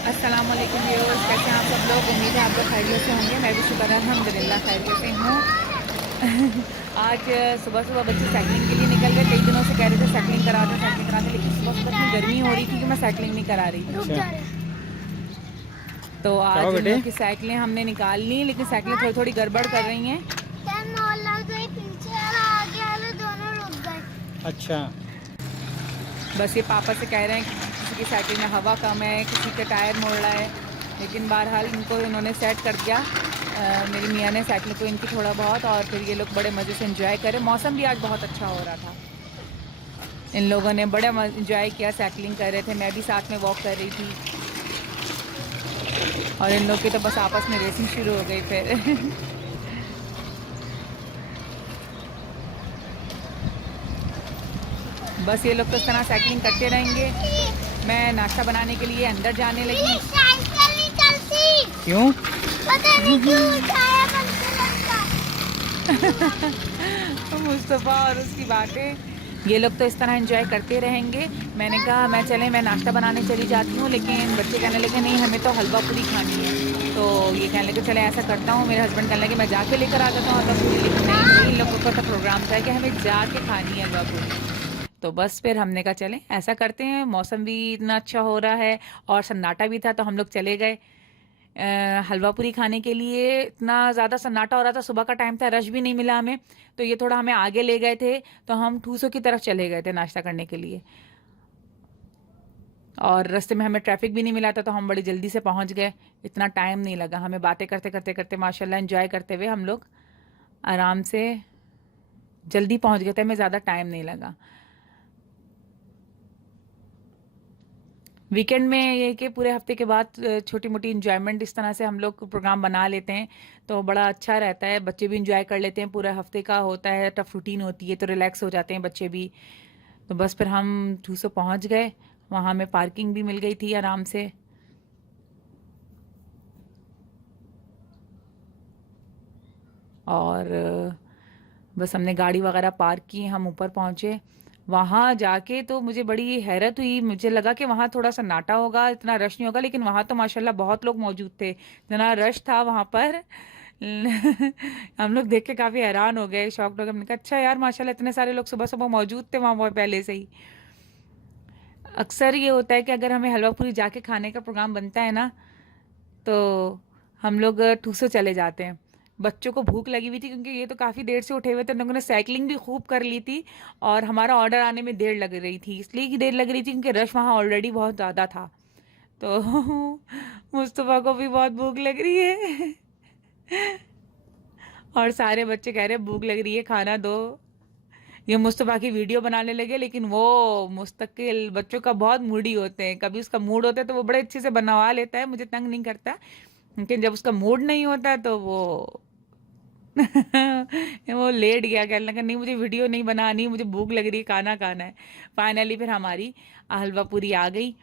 अस्सलाम वालेकुम व्यूअर्स, कैसे हैं आप सब लोग। उम्मीद है आप लोग खैरियत से होंगे। मैं भी शुक्र है अल्हम्दुलिल्लाह खैरियत से हूँ। आज सुबह सुबह बच्चे साइकिलिंग के लिए निकल गए। कई दिनों से कह रहे थे साइकिलिंग कराते, लेकिन सुबह सुबह इतनी गर्मी हो रही थी कि मैं साइकिलिंग नहीं करा रही थी। अच्छा। तो क्या हुआ आज इन बेटे? लोग की साइकिलें हमने निकाल ली, लेकिन साइकिलें थोड़ी थोड़ी गड़बड़ कर रही हैं। पीछे वाला आगे वाले दोनों रुक गए। अच्छा। बस ये पापा से कह रहे हैं कि किसी की साइकिल में हवा कम है, किसी का टायर मोड़ रहा है, लेकिन बहरहाल इनको इन्होंने सेट कर दिया। मेरी मियाँ ने साइकिल को इनकी थोड़ा बहुत, और फिर ये लोग बड़े मज़े से एंजॉय करें। मौसम भी आज बहुत अच्छा हो रहा था। इन लोगों ने बड़ा एंजॉय किया, साइकिलिंग कर रहे थे, मैं भी साथ में वॉक कर रही थी। और इन लोग की तो बस आपस में रेसिंग शुरू हो गई फिर। बस ये लोग तो इस तरह साइकिलिंग करते रहेंगे। मैं नाश्ता बनाने के लिए अंदर जाने लगी। साइकिल नहीं चलती। क्यों? पता नहीं क्यों उठाया बंद मुस्तफ़ा और उसकी बातें। ये लोग तो इस तरह एंजॉय करते रहेंगे। मैंने कहा मैं नाश्ता बनाने चली जाती हूँ, लेकिन बच्चे कहने लगे नहीं हमें तो हलवा पूरी खानी है। तो ये कहने लगे चले ऐसा करता हूँ, मेरे हस्बैंड कहने लगे मैं जाके लेकर आ जाता हूँ हलवा पूरी, लेकिन नहीं भाई, इन लोगों का तो प्रोग्राम था कि हमें जाके खानी है हलवा पूरी। तो बस फिर हमने कहा चलें ऐसा करते हैं, मौसम भी इतना अच्छा हो रहा है और सन्नाटा भी था, तो हम लोग चले गए हलवा पूरी खाने के लिए। इतना ज़्यादा सन्नाटा हो रहा था, सुबह का टाइम था, रश भी नहीं मिला हमें, तो ये थोड़ा हमें आगे ले गए थे। तो हम ठूसों की तरफ चले गए थे नाश्ता करने के लिए, और रास्ते में हमें ट्रैफिक भी नहीं मिला था, तो हम बड़ी जल्दी से पहुंच गए। इतना टाइम नहीं लगा हमें, बातें करते करते करते माशाल्लाह एंजॉय करते हुए हम लोग आराम से जल्दी पहुंच गए थे, हमें ज़्यादा टाइम नहीं लगा। वीकेंड में ये कि पूरे हफ्ते के बाद छोटी मोटी इंजॉयमेंट इस तरह से हम लोग प्रोग्राम बना लेते हैं, तो बड़ा अच्छा रहता है। बच्चे भी इंजॉय कर लेते हैं, पूरा हफ्ते का होता है, टफ रूटीन होती है, तो रिलैक्स हो जाते हैं बच्चे भी। तो बस फिर हम ठूसो पहुंच गए, वहाँ हमें पार्किंग भी मिल गई थी आराम से। और बस हमने गाड़ी वगैरह पार्क की, हम ऊपर पहुँचे। वहाँ जाके तो मुझे बड़ी हैरत हुई, मुझे लगा कि वहाँ थोड़ा सन्नाटा होगा, इतना रश नहीं होगा, लेकिन वहाँ तो माशाल्लाह बहुत लोग मौजूद थे, इतना रश था वहाँ पर। हम लोग देख के काफ़ी हैरान हो गए, शॉक्ड हो गए। हमने कहा अच्छा यार माशाल्लाह इतने सारे लोग सुबह सुबह मौजूद थे वहाँ पर पहले से ही। अक्सर ये होता है कि अगर हमें हलवा पूरी जाके खाने का प्रोग्राम बनता है ना, तो हम लोग ठूसो चले जाते हैं। बच्चों को भूख लगी हुई थी, क्योंकि ये तो काफ़ी देर से उठे हुए थे, उन लोगों ने साइकिलिंग भी खूब कर ली थी, और हमारा ऑर्डर आने में देर लग रही थी, इसलिए कि देर लग रही थी क्योंकि रश वहाँ ऑलरेडी बहुत ज़्यादा था। तो मुस्तफ़ा को भी बहुत भूख लग रही है। और सारे बच्चे कह रहे हैं भूख लग रही है, खाना दो। ये मुस्तफ़ा की वीडियो बनाने लगे, लेकिन वो मुस्तकिल बच्चों का बहुत मूडी होते हैं, कभी उसका मूड होता है तो वो बड़े अच्छे से बनवा लेता है, मुझे तंग नहीं करता, लेकिन जब उसका मूड नहीं होता तो वो वो लेट गया, कहने लगा नहीं मुझे वीडियो नहीं बनानी, मुझे भूख लग रही है, खाना खाना है। फाइनली फिर हमारी हलवा पूरी आ गई,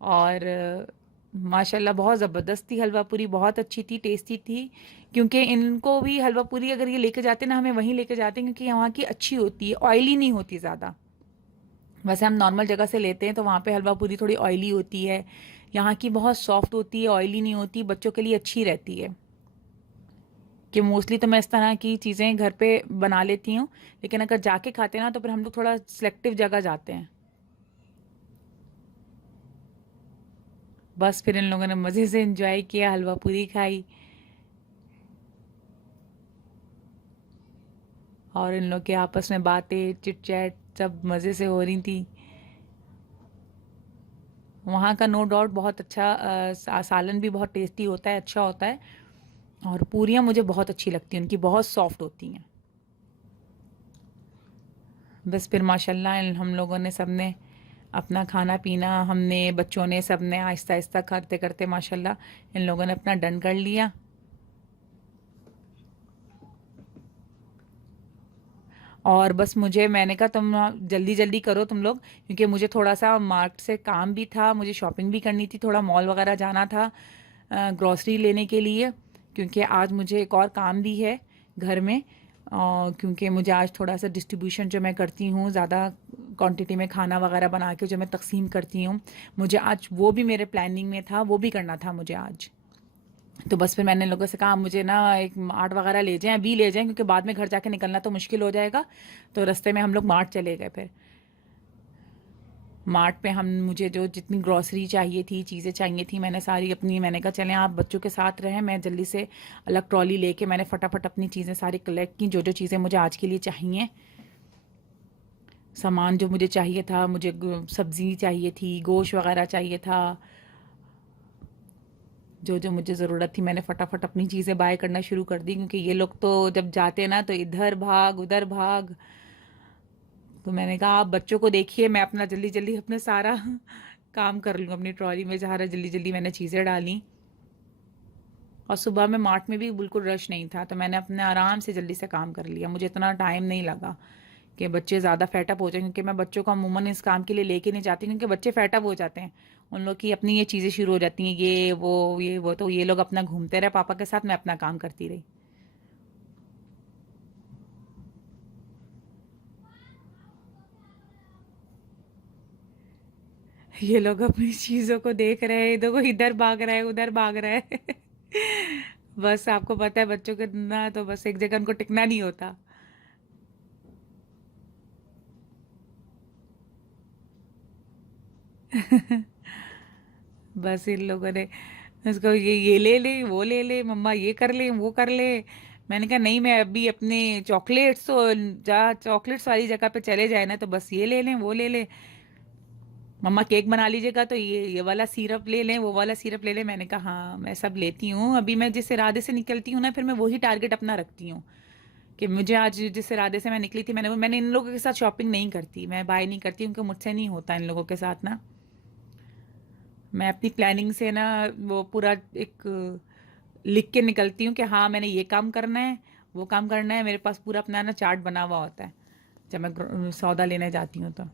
और माशाल्लाह बहुत ज़बरदस्त थी हलवा पूरी, बहुत अच्छी थी, टेस्टी थी। क्योंकि इनको भी हलवा पूरी अगर ये लेके जाते ना, हमें वहीं लेके जाते हैं, क्योंकि यहाँ की अच्छी होती है, ऑयली नहीं होती ज़्यादा। वैसे हम नॉर्मल जगह से लेते हैं तो वहाँ पे हलवा पूरी थोड़ी ऑयली होती है, यहाँ की बहुत सॉफ्ट होती है, ऑयली नहीं होती, बच्चों के लिए अच्छी रहती है। कि मोस्टली तो मैं इस तरह की चीज़ें घर पे बना लेती हूँ, लेकिन अगर जाके खाते हैं ना तो फिर हम लोग थोड़ा सिलेक्टिव जगह जाते हैं। बस फिर इन लोगों ने मज़े से एंजॉय किया, हलवा पूरी खाई, और इन लोग के आपस में बातें चिट चैट सब मज़े से हो रही थी। वहाँ का नो डाउट बहुत अच्छा सालन भी बहुत टेस्टी होता है, अच्छा होता है, और पूरियाँ मुझे बहुत अच्छी लगती हैं, उनकी बहुत सॉफ्ट होती हैं। बस फिर माशाल्लाह हम लोगों ने सब ने अपना खाना पीना, हमने बच्चों ने सब ने आहिस्ता आहिस्ता करते करते माशाल्लाह इन लोगों ने अपना डन कर लिया। और बस मैंने कहा तुम जल्दी जल्दी करो तुम लोग, क्योंकि मुझे थोड़ा सा मार्केट से काम भी था, मुझे शॉपिंग भी करनी थी, थोड़ा मॉल वगैरह जाना था ग्रॉसरी लेने के लिए, क्योंकि आज मुझे एक और काम भी है घर में। क्योंकि मुझे आज थोड़ा सा डिस्ट्रीब्यूशन जो मैं करती हूँ ज़्यादा क्वांटिटी में खाना वगैरह बना के जो मैं तकसीम करती हूँ, मुझे आज वो भी मेरे प्लानिंग में था, वो भी करना था मुझे आज। तो बस फिर मैंने इन लोगों से कहा मुझे ना एक मार्ट वगैरह ले जाएं, अभी ले जाएं, क्योंकि बाद में घर जाके निकलना तो मुश्किल हो जाएगा। तो रास्ते में हम लोग मार्ट चले गए। फिर मार्ट पे हम मुझे जो जितनी ग्रॉसरी चाहिए थी, चीज़ें चाहिए थी, मैंने सारी अपनी, मैंने कहा चलें आप बच्चों के साथ रहें, मैं जल्दी से अलग ट्रॉली लेके मैंने फटाफट अपनी चीज़ें सारी कलेक्ट की, जो जो चीज़ें मुझे आज के लिए चाहिए, सामान जो मुझे चाहिए था, मुझे सब्ज़ी चाहिए थी, गोश्त वगैरह चाहिए था, जो जो मुझे ज़रूरत थी मैंने फटाफट अपनी चीज़ें बाय करना शुरू कर दी, क्योंकि ये लोग तो जब जाते ना तो इधर भाग उधर भाग। तो मैंने कहा आप बच्चों को देखिए, मैं अपना जल्दी जल्दी अपना सारा काम कर लूँ अपनी ट्रॉली में, जहाँ जल्दी जल्दी मैंने चीज़ें डाली। और सुबह में मार्ट में भी बिल्कुल रश नहीं था, तो मैंने अपने आराम से जल्दी से काम कर लिया, मुझे इतना टाइम नहीं लगा कि बच्चे ज़्यादा फैटअप हो जाए, क्योंकि मैं बच्चों को अमूमन इस काम के लिए लेके नहीं जाती, क्योंकि बच्चे फैटअप हो जाते हैं, उन लोग की अपनी ये चीज़ें शुरू हो जाती हैं, ये वो तो ये लोग अपना घूमते रहे पापा के साथ, मैं अपना काम करती रही। ये लोग अपनी चीज़ों को देख रहे हैं, देखो इधर भाग रहा है उधर भाग रहा है। बस आपको पता है बच्चों के ना, तो बस एक जगह उनको टिकना नहीं होता। बस इन लोगों ने उसको ये ले ले, वो ले ले, मम्मा ये कर ले वो कर ले। मैंने कहा नहीं, मैं अभी अपने चॉकलेट्स, तो जहाँ चॉकलेट्स वाली जगह पे चले जाए ना तो बस ये ले लें वो ले ले। मम्मा केक बना लीजिएगा तो ये वाला सिरप ले लें वो वाला सिरप ले लें। मैंने कहा हाँ मैं सब लेती हूँ, अभी मैं जिस इरादे से निकलती हूँ ना फिर मैं वही टारगेट अपना रखती हूँ, कि मुझे आज जिस इरादे से मैं निकली थी, मैंने इन लोगों के साथ शॉपिंग नहीं करती, मैं बाय नहीं करती, क्योंकि मुझसे नहीं होता इन लोगों के साथ ना। मैं अपनी प्लानिंग से ना वो पूरा एक लिख के निकलती हूँ कि हाँ मैंने ये काम करना है वो काम करना है, मेरे पास पूरा अपना ना चार्ट बना हुआ होता है जब मैं सौदा लेने जाती हूँ तो।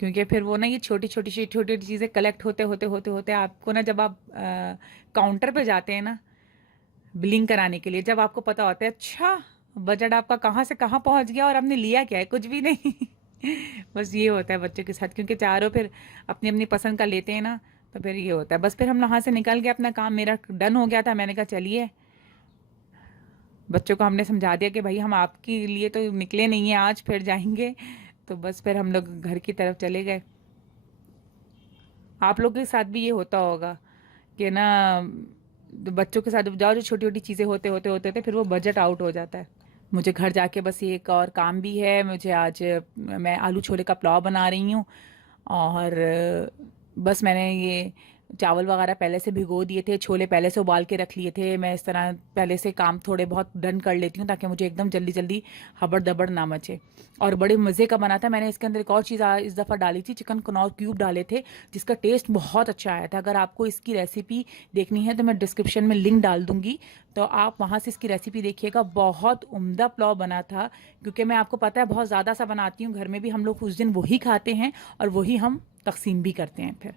क्योंकि फिर वो ना ये छोटी छोटी छोटी छोटी चीज़ें कलेक्ट होते होते होते होते आपको ना, जब आप काउंटर पे जाते हैं ना बिलिंग कराने के लिए, जब आपको पता होता है अच्छा बजट आपका कहाँ से कहाँ पहुँच गया और आपने लिया क्या है, कुछ भी नहीं। बस ये होता है बच्चों के साथ, क्योंकि चारों फिर अपनी अपनी पसंद का लेते हैं ना, तो फिर ये होता है। बस फिर हम वहाँ से निकल गए, अपना काम मेरा डन हो गया था, मैंने कहा चलिए, बच्चों को हमने समझा दिया कि भाई हम आपके लिए तो निकले नहीं हैं आज, फिर जाएंगे। तो बस फिर हम लोग घर की तरफ चले गए। आप लोग के साथ भी ये होता होगा कि ना, बच्चों के साथ जब जाओ जो छोटी छोटी चीज़ें होते होते होते होते फिर वो बजट आउट हो जाता है। मुझे घर जाके बस ये एक और काम भी है, मुझे आज मैं आलू छोले का पुलाव बना रही हूँ। और बस मैंने ये चावल वगैरह पहले से भिगो दिए थे, छोले पहले से उबाल के रख लिए थे। मैं इस तरह पहले से काम थोड़े बहुत डन कर लेती हूँ, ताकि मुझे एकदम जल्दी जल्दी हबड़ दबड़ ना मचे। और बड़े मज़े का बना था। मैंने इसके अंदर एक और चीज़ इस दफ़ा डाली थी, चिकन कनौर क्यूब डाले थे, जिसका टेस्ट बहुत अच्छा आया था। अगर आपको इसकी रेसिपी देखनी है तो मैं डिस्क्रिप्शन में लिंक डाल दूँगी, तो आप वहाँ से इसकी रेसिपी देखिएगा। बहुत उम्दा पुलाव बना था, क्योंकि मैं आपको पता है बहुत ज़्यादा सा बनाती हूँ घर में भी, हम लोग उस दिन वही खाते हैं और वही हम तकसीम भी करते हैं फिर।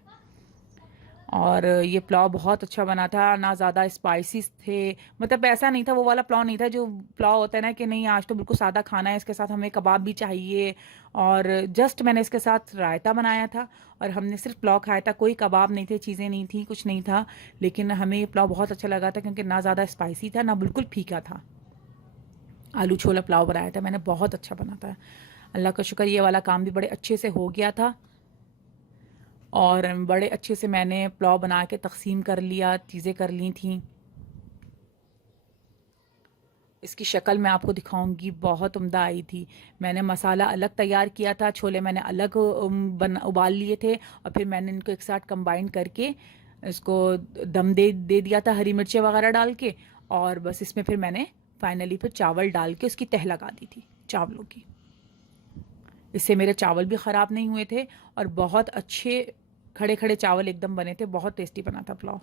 और ये पुलाव बहुत अच्छा बना था, ना ज़्यादा स्पाइसेस थे, मतलब ऐसा नहीं था, वो वाला पुलाव नहीं था जो पुलाव होता है ना कि नहीं आज तो बिल्कुल सादा खाना है, इसके साथ हमें कबाब भी चाहिए। और जस्ट मैंने इसके साथ रायता बनाया था और हमने सिर्फ पुलाव खाया था, कोई कबाब नहीं थे, चीज़ें नहीं थी, कुछ नहीं था। लेकिन हमें ये पुलाव बहुत अच्छा लगा था, क्योंकि ना ज़्यादा स्पाइसी था ना बिल्कुल फीका था। आलू छोला पुलाव बनाया था मैंने, बहुत अच्छा बना था। अल्लाह का शुक्र, ये वाला काम भी बड़े अच्छे से हो गया था और बड़े अच्छे से मैंने पुलाव बना के तकसीम कर लिया, चीज़ें कर ली थी। इसकी शक्ल मैं आपको दिखाऊंगी, बहुत उम्दा आई थी। मैंने मसाला अलग तैयार किया था, छोले मैंने अलग उबाल लिए थे, और फिर मैंने इनको एक साथ कंबाइन करके इसको दम दे दिया था हरी मिर्चें वगैरह डाल के। और बस इसमें फिर मैंने फाइनली फिर चावल डाल के उसकी तह लगा दी थी चावलों की। इससे मेरे चावल भी ख़राब नहीं हुए थे और बहुत अच्छे खड़े खड़े चावल एकदम बने थे, बहुत टेस्टी बना था पुलाव।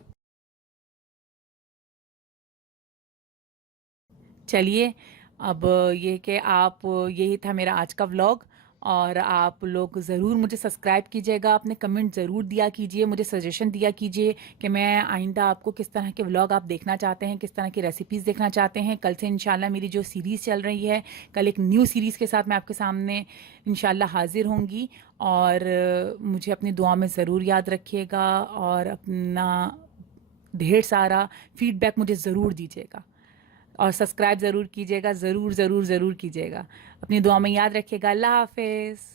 चलिए, अब ये कि आप, यही था मेरा आज का व्लॉग। और आप लोग ज़रूर मुझे सब्सक्राइब कीजिएगा, अपने कमेंट ज़रूर दिया कीजिए, मुझे सजेशन दिया कीजिए कि मैं आइंदा आपको किस तरह के व्लॉग आप देखना चाहते हैं, किस तरह की रेसिपीज़ देखना चाहते हैं। कल से इंशाल्लाह मेरी जो सीरीज़ चल रही है, कल एक न्यू सीरीज़ के साथ मैं आपके सामने इंशाल्लाह हाजिर होंगी। और मुझे अपनी दुआ में ज़रूर याद रखिएगा और अपना ढेर सारा फीडबैक मुझे ज़रूर दीजिएगा और सब्सक्राइब ज़रूर कीजिएगा, ज़रूर ज़रूर ज़रूर कीजिएगा। अपनी दुआ में याद रखिएगा। अल्लाह हाफिज़।